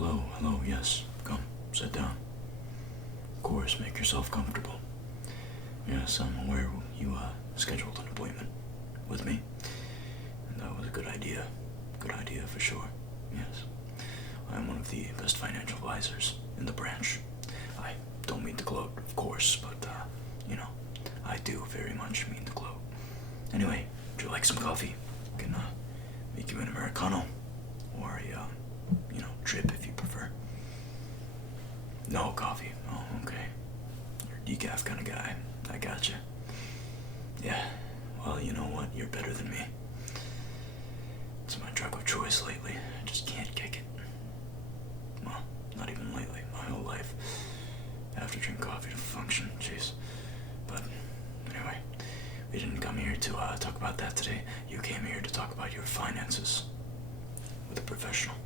Hello, yes. Come, sit down. Of course, make yourself comfortable. Yes, I'm aware you scheduled an appointment with me, and that was a good idea. Good idea for sure, yes. I'm one of the best financial advisors in the branch. I don't mean to gloat, of course, but, I do very much mean to gloat. Anyway, would you like some coffee? I can make you an Americano, or a, drip if you prefer. No coffee. Oh, okay. You're a decaf kind of guy. I gotcha. Yeah, well, you know what? You're better than me. It's my drug of choice lately. I just can't kick it. Well, not even lately. My whole life. I have to drink coffee to function. Jeez. But, anyway, we didn't come here to talk about that today. You came here to talk about your finances with a professional.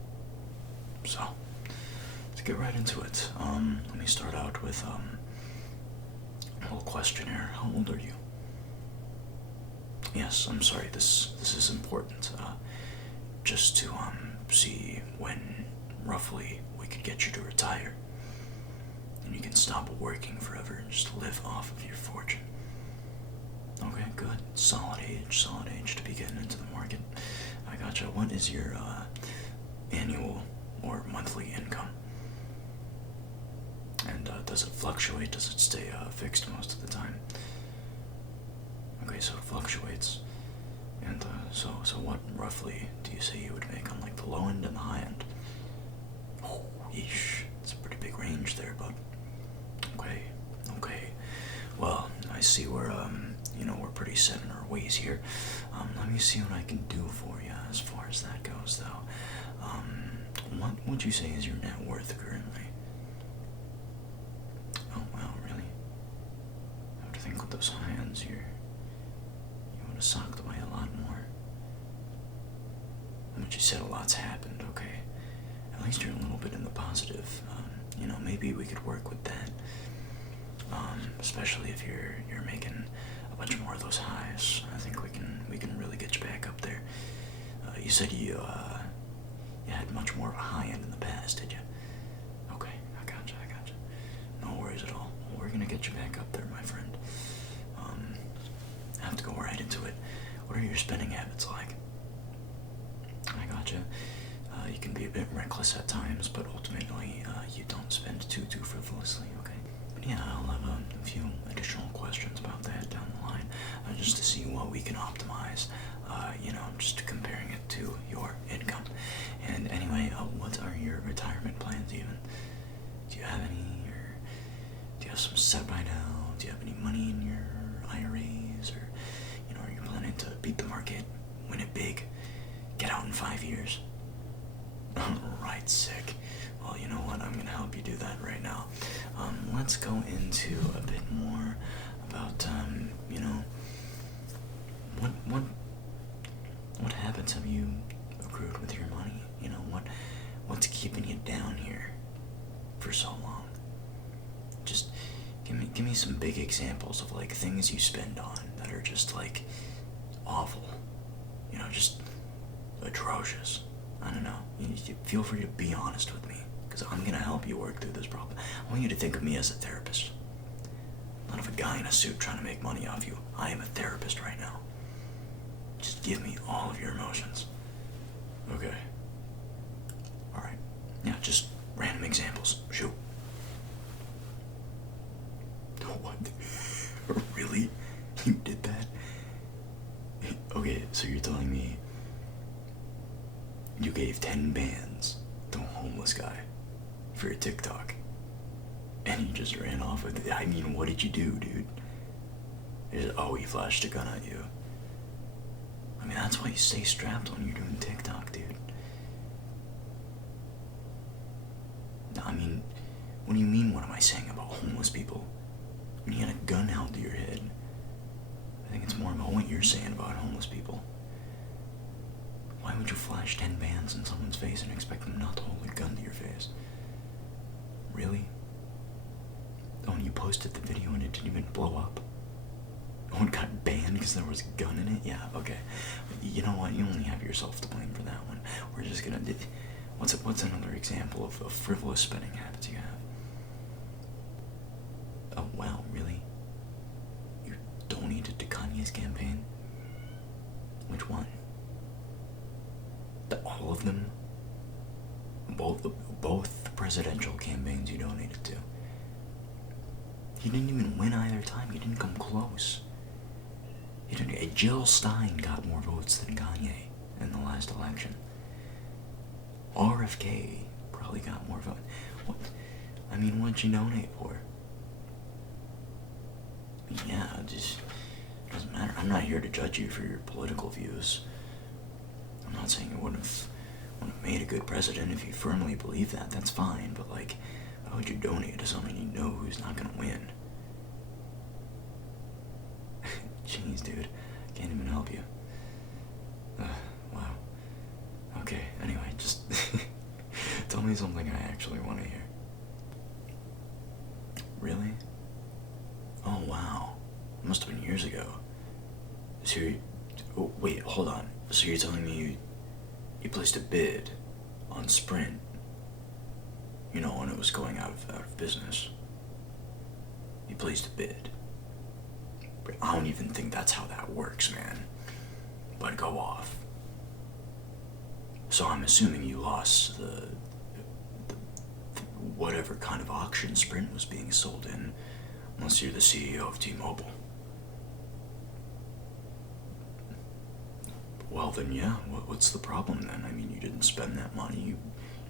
So, let's get right into it. Let me start out with a little questionnaire. How old are you? Yes, I'm sorry. This is important. Just to see when roughly we could get you to retire, and you can stop working forever and just live off of your fortune. Okay, good. Solid age to be getting into the market. I gotcha. What is your annual or monthly income? And does it fluctuate? Does it stay fixed most of the time? Okay, so it fluctuates. And so what roughly do you say you would make on like the low end and the high end? Oh, yeesh. It's a pretty big range there, but okay. Well, I see we're we're pretty set in our ways here. Let me see what I can do for you as far as that goes, though. What would you say is your net worth currently? Oh, wow, really? I have to think with those high ends here. You would have socked away a lot more. But you said a lot's happened, okay. At least you're a little bit in the positive. Maybe we could work with that. Especially if you're making a bunch more of those highs. I think we can really get you back up there. You said you had much more of a high end in the past, did you? Okay, I gotcha. No worries at all. We're gonna get you back up there, my friend. I have to go right into it. What are your spending habits like? I gotcha. You can be a bit reckless at times, but ultimately you don't spend too frivolously, okay? But yeah, I'll have a few additional questions about that down the line, just to see what we can optimize, just comparing it to your income. And anyway, what are your retirement plans even? Do you have any, or do you have some set by now? Do you have any money in your IRAs, or, are you planning to beat the market, win it big, get out in 5 years? Right, sick. Well, you know what? I'm gonna help you do that right now. Let's go into a bit more about, what habits have you accrued with your money? What's keeping you down here for so long? Just give me some big examples of like things you spend on that are just like awful. Just atrocious. I don't know. You feel free to be honest with me, because I'm gonna help you work through this problem. I want you to think of me as a therapist, not of a guy in a suit trying to make money off you. I am a therapist right now. Just give me all of your emotions. Okay. Alright. Yeah, just random examples. Shoot. What? Really? You did that? Okay, so you're telling me you gave 10 bands to a homeless guy for your TikTok, and you just ran off with it? I mean, what did you do, dude? He flashed a gun at you. I mean, that's why you stay strapped when you're doing TikTok, dude. I mean, what do you mean, what am I saying about homeless people? When you had a gun held to your head. I think it's more about what you're saying about homeless people. Why would you flash 10 bands in someone's face and expect them not to hold a gun to your face? Really? Oh, and you posted the video and it didn't even blow up? Oh, it got banned because there was a gun in it? Yeah, okay. You know what? You only have yourself to blame for that one. We're just gonna... What's another example of frivolous spending habits you have? Oh wow, really? You donated to Kanye's campaign? Which one? All of them? Both the presidential campaigns you donated to. He didn't even win either time. He didn't come close. Jill Stein got more votes than Kanye in the last election. RFK probably got more votes. What'd you donate for? Yeah, it just doesn't matter. I'm not here to judge you for your political views. I'm not saying you wouldn't have made a good president if you firmly believe that. That's fine, but why would you donate to someone you know who's not gonna win? Jeez, dude, I can't even help you. Wow. Okay, anyway, just tell me something I actually want to hear. Really? Oh, wow. It must have been years ago. So wait, hold on. So you're telling me you placed a bid on Sprint, when it was going out of business. You placed a bid. But I don't even think that's how that works, man. But go off. So I'm assuming you lost the whatever kind of auction Sprint was being sold in, unless you're the CEO of T-Mobile. Well then, yeah, what's the problem then? You didn't spend that money,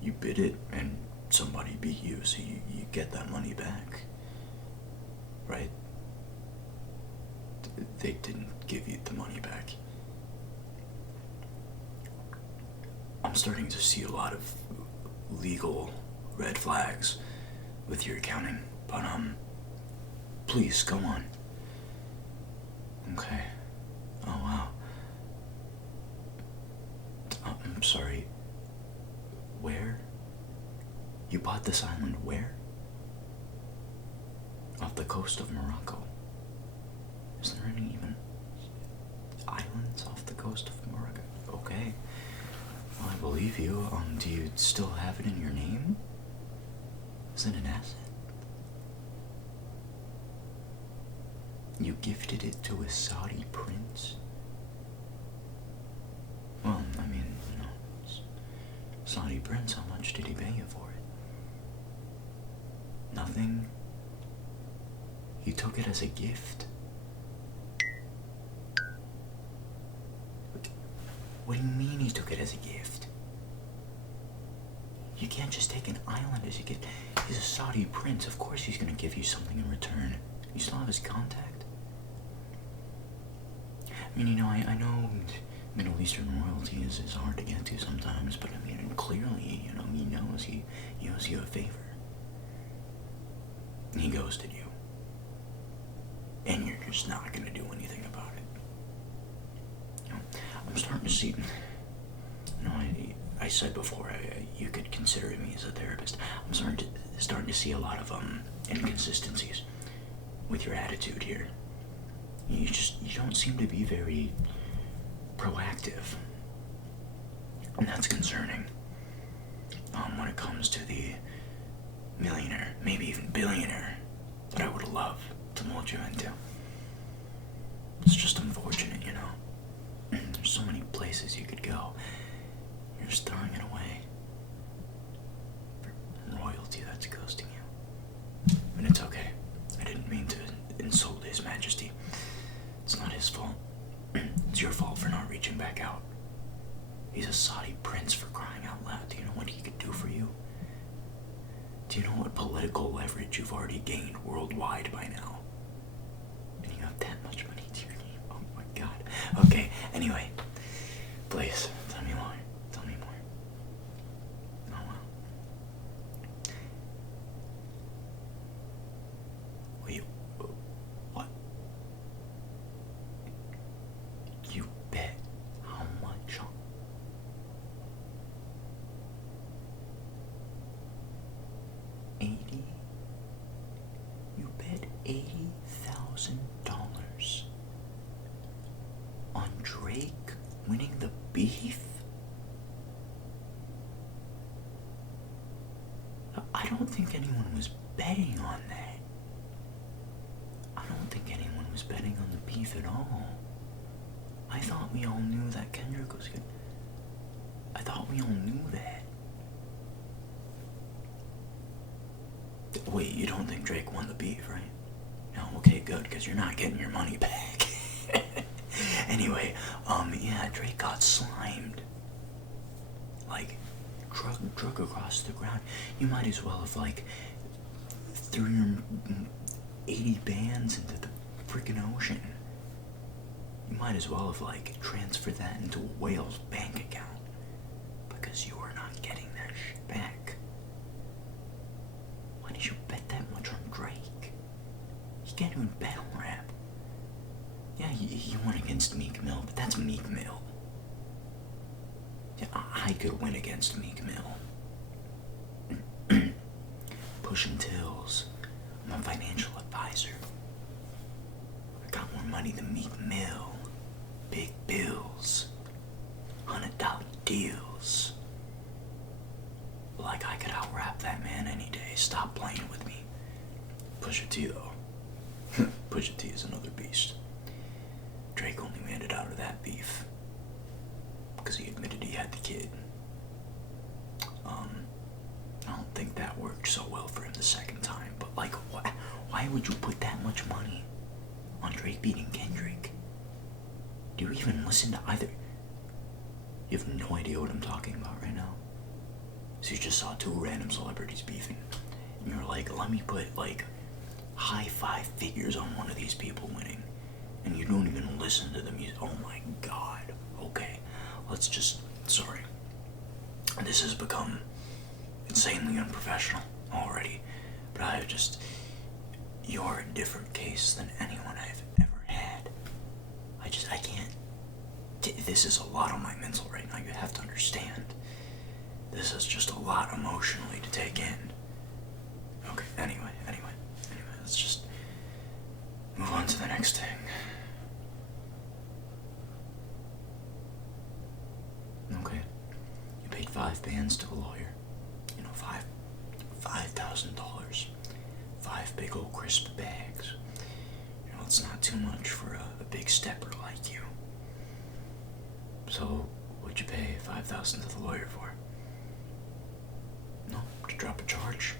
you bid it, and somebody beat you, so you get that money back. Right? They didn't give you the money back. I'm starting to see a lot of legal red flags with your accounting, but please, go on. Okay. Oh, wow. I'm sorry. Where? You bought this island where? Off the coast of Morocco. Is there any even islands off the coast of Morocco? Okay. Well, I believe you. Do you still have it in your name? Is it an asset? You gifted it to a Saudi prince? Well, Saudi prince, how much did he pay you for it? Nothing? You took it as a gift? What do you mean he took it as a gift? You can't just take an island as a gift. He's a Saudi prince. Of course he's gonna give you something in return. You still have his contact? I know Middle Eastern royalty is hard to get to sometimes, but clearly, he owes you a favor. He ghosted you. And you're just not gonna do anything about it. I'm starting to see, I said before, you could consider me as a therapist. I'm starting to see a lot of inconsistencies with your attitude here. You don't seem to be very proactive, and that's concerning. When it comes to the millionaire, maybe even billionaire, that I would love to mold you into. It's just unfortunate, There's so many places you could go. You're just throwing it away for royalty that's ghosting you. And it's okay. I didn't mean to insult His Majesty. It's not his fault. It's your fault for not reaching back out. He's a Saudi prince, for crying out loud. Do you know what he could do for you? Do you know what political leverage you've already gained worldwide by now? And you have that much money to your name. Oh my god. Okay, anyway. Please, tell me more. Tell me more. Oh well. Wait, what? You bet how much? $80? You bet $80,000 on Drake winning the beef? I don't think anyone was betting on that. I don't think anyone was betting on the beef at all. I thought we all knew that Kendrick was good. I thought we all knew that. Wait, you don't think Drake won the beef, right? No, okay, good, because you're not getting your money back. Anyway, yeah, Drake got slimed. Like, drug across the ground. You might as well have, like, threw your 80 bands into the freaking ocean. You might as well have, like, transferred that into a whale's bank account. Because you are not getting that shit back. Why did you bet that much on Drake? He can't even battle rap. Yeah, he won against Meek Mill, but that's Meek Mill. Yeah, I could win against Meek Mill. Pushing tills. I'm a financial advisor. I got more money than Meek Mill. Big bills. $100 deals. Like I could out-rap that man any day. Stop playing with me. Pusha T though. Pusha T is another beast. Drake only made it out of that beef because he admitted he had the kid. I don't think that worked so well for him the second time. But like, why would you put that much money on Drake beating Kendrick? Do you even listen to either? You have no idea what I'm talking about right now. So you just saw two random celebrities beefing, and you're like, let me put like high 5 figures on one of these people winning, and you don't even listen to the music. Oh my god. Okay, let's just, sorry. This has become insanely unprofessional already, but you're a different case than anyone I've ever had. I can't, this is a lot on my mental right now, you have to understand. This is just a lot emotionally to take in. Okay, anyway, let's just move on to the next thing. Okay, you paid 5 bands to a lawyer. You know, $5,000. 5 big old crisp bags. You know, it's not too much for a big stepper like you. So, what'd you pay $5,000 to the lawyer for? No, to drop a charge.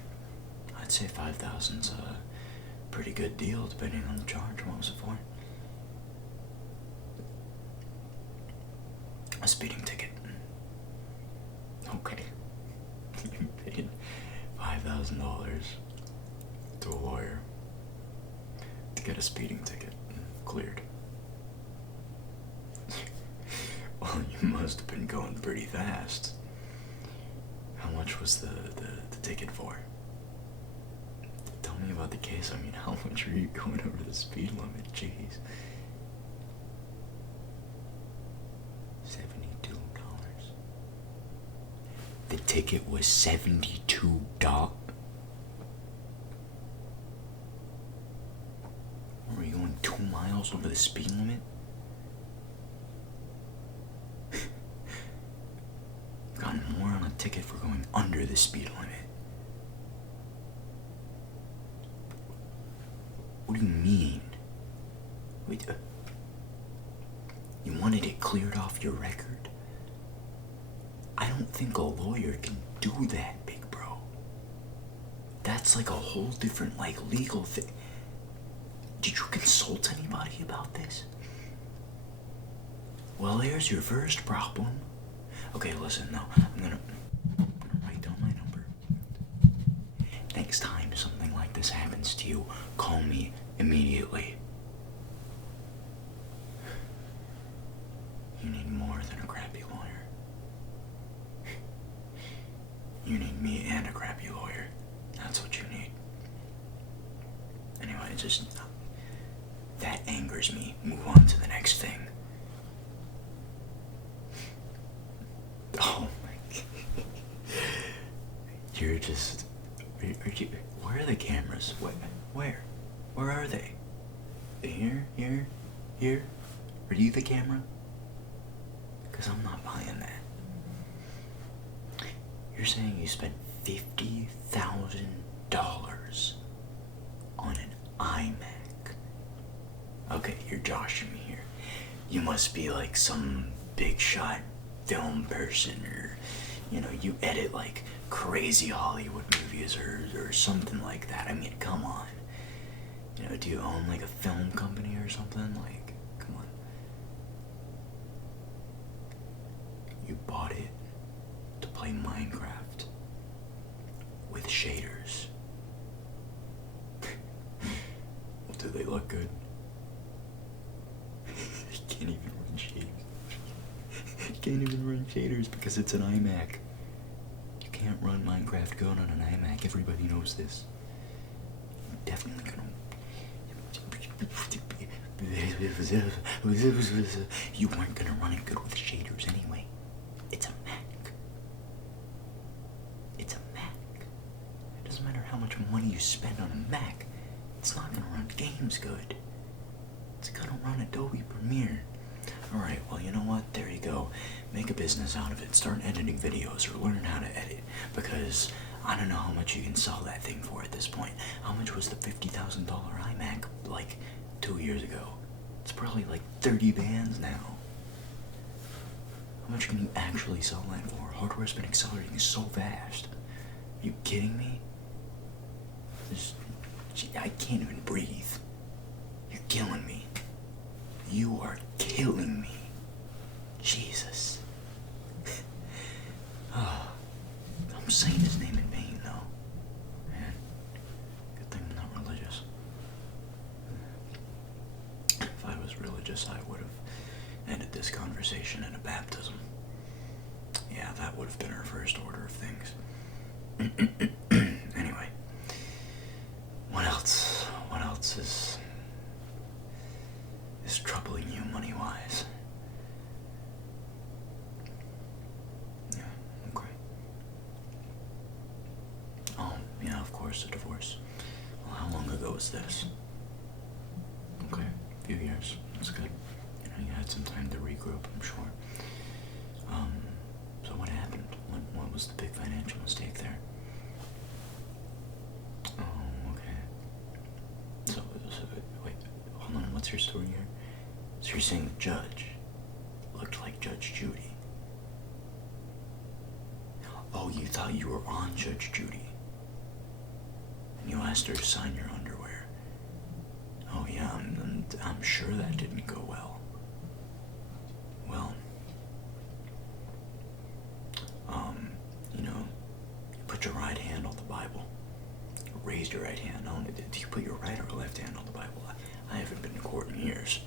I'd say 5,000's a pretty good deal, depending on the charge. What was it for? A speeding ticket. Okay. You paid $5,000 to a lawyer to get a speeding ticket cleared. Well, you must have been going pretty fast. How much was the ticket for? Tell me about the case. I mean, how much were you going over the speed limit? Jeez. $72. The ticket was $72. Were you going 2 miles over the speed limit? Gotten more on a ticket for going under the speed limit. What do you mean? Wait, you wanted it cleared off your record? I don't think a lawyer can do that, big bro. That's like a whole different, like, legal thing. Did you consult anybody about this? Well, here's your first problem. Okay, listen, no, I'm gonna write down my number. Next time something like this happens to you, call me immediately. You need more than a crappy lawyer. You need me and a crappy lawyer. That's what you need. Anyway, that angers me. Move on to the next thing. Oh my god. You're just... Where are the cameras? Where? Where are they? Here? Are you the camera? Because I'm not buying that. You're saying you spent $50,000 on an iMac? Okay, you're joshing me here. You must be like some big shot film person, or you edit like crazy Hollywood movies or something like that. I mean, come on. Do you own like a film company or something? Like, come on. You bought it to play Minecraft with shaders. Well, do they look good? You can't even run shaders. You can't even run shaders because it's an iMac. You can't run Minecraft good on an iMac. Everybody knows this. You're definitely gonna. You weren't gonna run it good with shaders anyway. It's a Mac. It's a Mac. It doesn't matter how much money you spend on a Mac. It's not gonna run games good. It's gonna run Adobe Premiere. Alright, well, you know what? There you go. Make a business out of it. Start editing videos or learn how to edit. Because I don't know how much you can sell that thing for at this point. How much was the $50,000 iMac like 2 years ago? It's probably like 30 bands now. How much can you actually sell that for? Hardware's been accelerating so fast. Are you kidding me? I can't even breathe. You're killing me. You are killing me. Jesus. Oh, I'm saying his name in vain, though. Man, good thing I'm not religious. If I was religious, I would have ended this conversation in a baptism. Yeah, that would have been our first order of things. Anyway, what else? What else is troubling you money-wise? Yeah, okay. Oh, yeah, of course, a divorce. Well, how long ago was this? Okay, a few years. That's good. You had some time to regroup, I'm sure. So what happened? What was the big financial mistake there? Oh, okay. So wait, hold on, what's your story here? So you're saying the judge looked like Judge Judy? Oh, you thought you were on Judge Judy, and you asked her to sign your underwear. Oh yeah, I'm sure that didn't go well. Well, you put your right hand on the Bible. You raised your right hand. No, did you put your right or left hand on the Bible? I haven't been to court in years.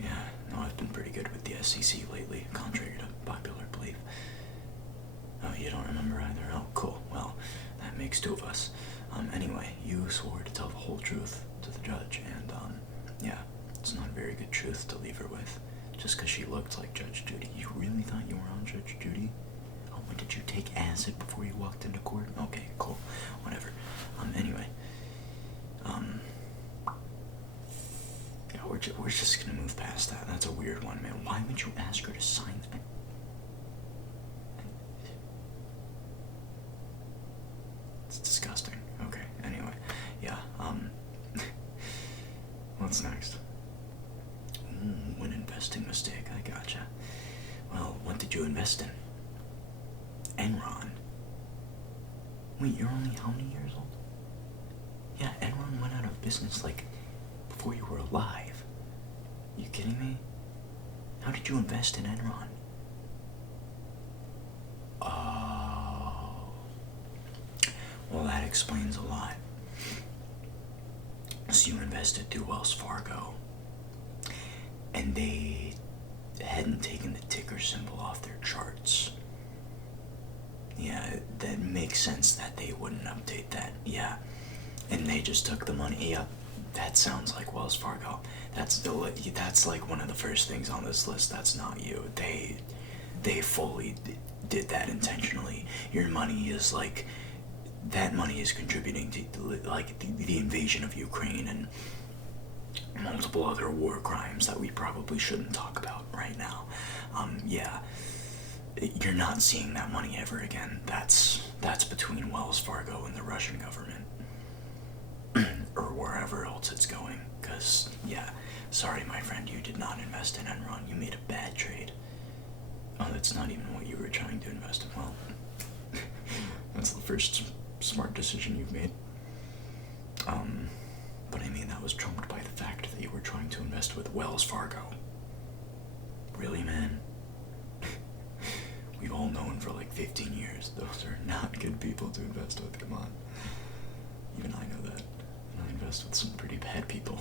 Yeah, no, I've been pretty good with the SEC lately, contrary to popular belief. Oh, you don't remember either? Oh, cool. Well, that makes two of us. Anyway, you swore to tell the whole truth to the judge, and, yeah, it's not a very good truth to leave her with, just because she looked like Judge Judy. You really thought you were on Judge Judy? Oh, did you take acid before you walked into court? Okay, cool. Whatever. Anyway, yeah, we're just gonna move past that. That's a weird one, man. Why would you ask her to sign that? It's disgusting. Okay, anyway, yeah, what's next? Ooh, an investing mistake, I gotcha. Well, what did you invest in? Enron. Wait, you're only how many years old? Yeah, Enron went out of business, like, before you were alive. You kidding me? How did you invest in Enron? Oh. Well, that explains a lot. So you invested through Wells Fargo, and they hadn't taken the ticker symbol off their charts. Yeah, that makes sense that they wouldn't update that. Yeah, and they just took the money. Yeah, that sounds like Wells Fargo. That's like one of the first things on this list. That's not you. They fully did that intentionally. Your money is like, that money is contributing to like the invasion of Ukraine and multiple other war crimes that we probably shouldn't talk about right now. Yeah, you're not seeing that money ever again. That's between Wells Fargo and the Russian government. Or wherever else it's going. Because, yeah, sorry my friend, you did not invest in Enron. You made a bad trade. Oh, that's not even what you were trying to invest in. Well, that's the first smart decision you've made. But I mean, that was trumped by the fact that you were trying to invest with Wells Fargo. Really, man? We've all known for like 15 years, those are not good people to invest with, come on. Even I know that. And I invest with some pretty bad people.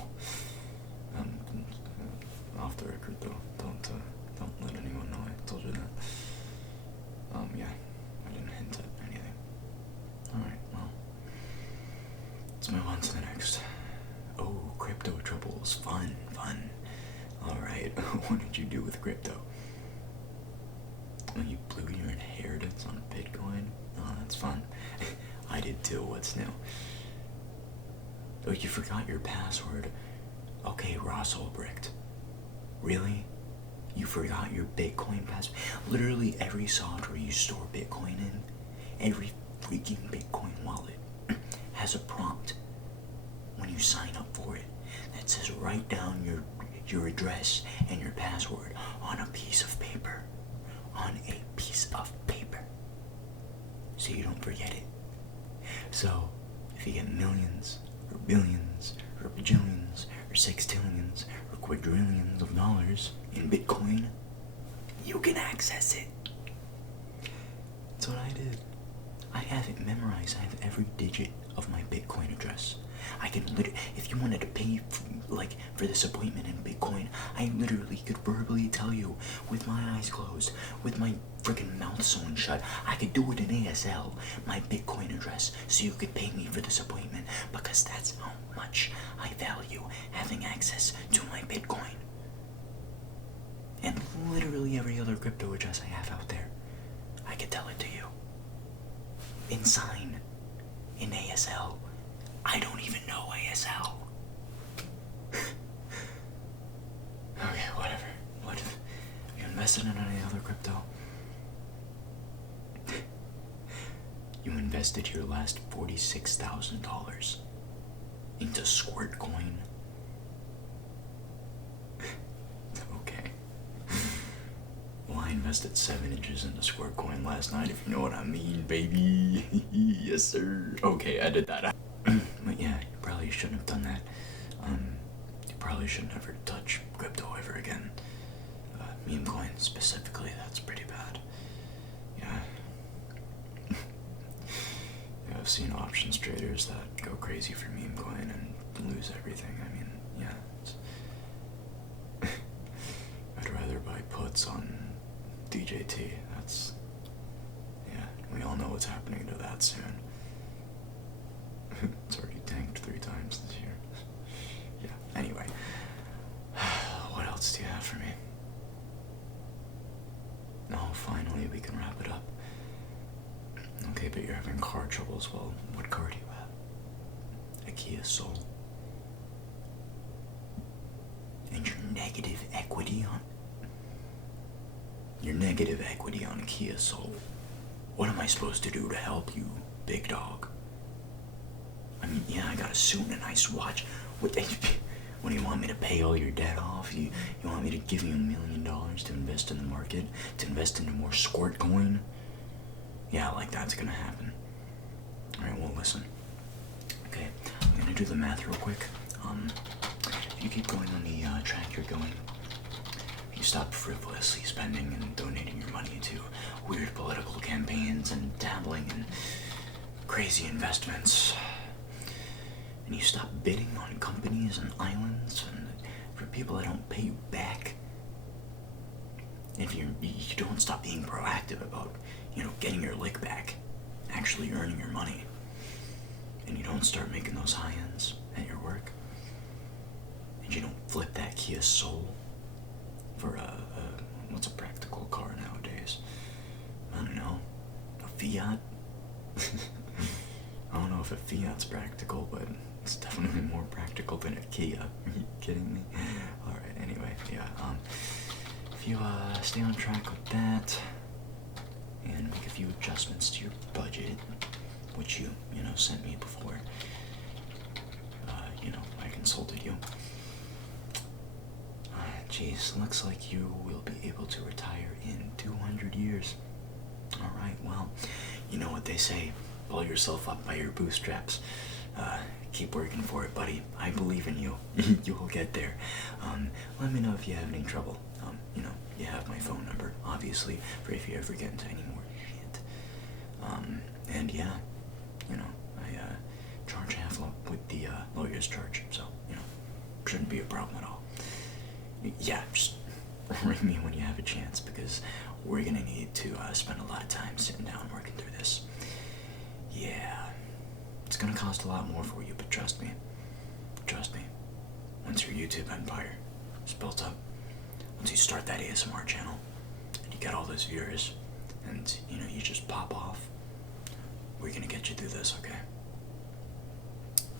Off the record though, don't let anyone know I told you that. Yeah, I didn't hint at anything. Alright, well, let's move on to the next. Oh, crypto troubles, fun. Alright, what did you do with crypto? Oh, you blew your inheritance on Bitcoin? Oh, that's fun. I did too, what's new? Oh, you forgot your password. Okay, Ross Ulbricht. Really? You forgot your Bitcoin password? Literally every software you store Bitcoin in, every freaking Bitcoin wallet has a prompt when you sign up for it that says write down your address and your password on a piece of paper. On a piece of paper. So you don't forget it. So, if you get millions, or billions, or bajillions, or sextillions, or quadrillions of dollars in Bitcoin, you can access it. That's what I did. I have it memorized. I have every digit of my Bitcoin address. I can literally, if you wanted to pay for this appointment in Bitcoin, I literally could verbally tell you with my eyes closed, with my freaking mouth sewn shut. I could do it in ASL, my Bitcoin address, so you could pay me for this appointment, because that's how much I value having access to my Bitcoin. And literally every other crypto address I have out there, I could tell it to you. In Sign, in ASL. I don't even know ASL. Okay, whatever. What have you invested in any other crypto? You invested your last $46,000 into Squirt Coin? Okay. Well, I invested 7 inches into Squirt Coin last night, if you know what I mean, baby. Yes, sir. Okay, I did that. But yeah, you probably shouldn't have done that. You probably shouldn't ever touch crypto ever again. Meme coin specifically, that's pretty bad. Yeah. Yeah, I've seen options traders that go crazy for meme coin and lose everything. I mean, yeah. I'd rather buy puts on DJT. That's, yeah, we all know what's happening to that soon. It's already tanked 3 times this year. Yeah, anyway. What else do you have for me? No, finally we can wrap it up. Okay, but you're having car troubles. Well, what car do you have? A Kia Soul? And your negative equity on... Your negative equity on a Kia Soul. What am I supposed to do to help you, big dog? I mean, yeah, I got a suit and a nice watch. What do you want me to pay all your debt off? You want me to give you $1 million to invest in the market? To invest into more Squirt Coin? Yeah, like that's gonna happen. Alright, well listen. Okay, I'm gonna do the math real quick. If you keep going on the track you're going, if you stop frivolously spending and donating your money to weird political campaigns and dabbling in crazy investments, and you stop bidding on companies and islands and for people that don't pay you back, if you don't stop being proactive about, getting your lick back, actually earning your money, and you don't start making those high ends at your work, and you don't flip that Kia Soul for what's a practical car nowadays? I don't know, a Fiat? I don't know if a Fiat's practical, but it's definitely more practical than a Kia. Are you kidding me? Alright, anyway, yeah, if you stay on track with that, and make a few adjustments to your budget, which you sent me before, I consulted you. Geez, looks like you will be able to retire in 200 years. Alright, well, you know what they say, pull yourself up by your bootstraps. Keep working for it, buddy. I believe in you. You will get there. Let me know if you have any trouble. You have my phone number, obviously, for if you ever get into any more shit. And yeah, I charge half what the lawyers charge, so, shouldn't be a problem at all. Yeah, just ring me when you have a chance, because we're gonna need to spend a lot of time sitting down working through this. Yeah, it's gonna cost a lot more for you, but trust me, once your YouTube empire is built up, once you start that ASMR channel, and you get all those viewers, and you just pop off, we're gonna get you through this, okay?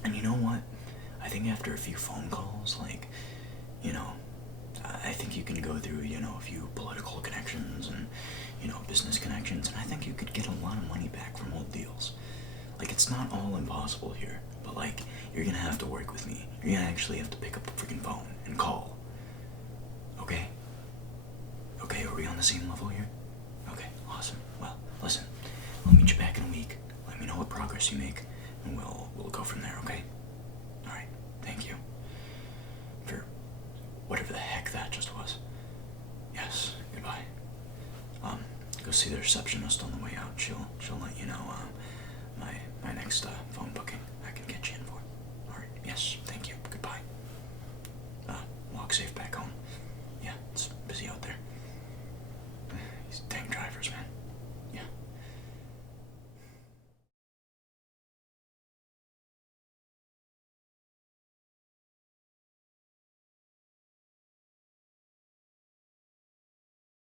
And you know what? I think after a few phone calls, I think you can go through, a few political connections and, business connections, and I think you could get a lot of money back from old deals. It's not all impossible here, but, you're gonna have to work with me. You're gonna actually have to pick up the freaking phone and call. Okay? Okay, are we on the same level here? Okay, awesome. Well, listen, I'll meet you back in a week. Let me know what progress you make, and we'll go from there, okay? Alright, thank you. For whatever the heck that just was. Yes, goodbye. Go see the receptionist on the way out. She'll let you know my next phone booking I can get you in for. Alright, yes, thank you. Goodbye. Walk safe back home. Yeah, it's busy out there. These dang drivers, man.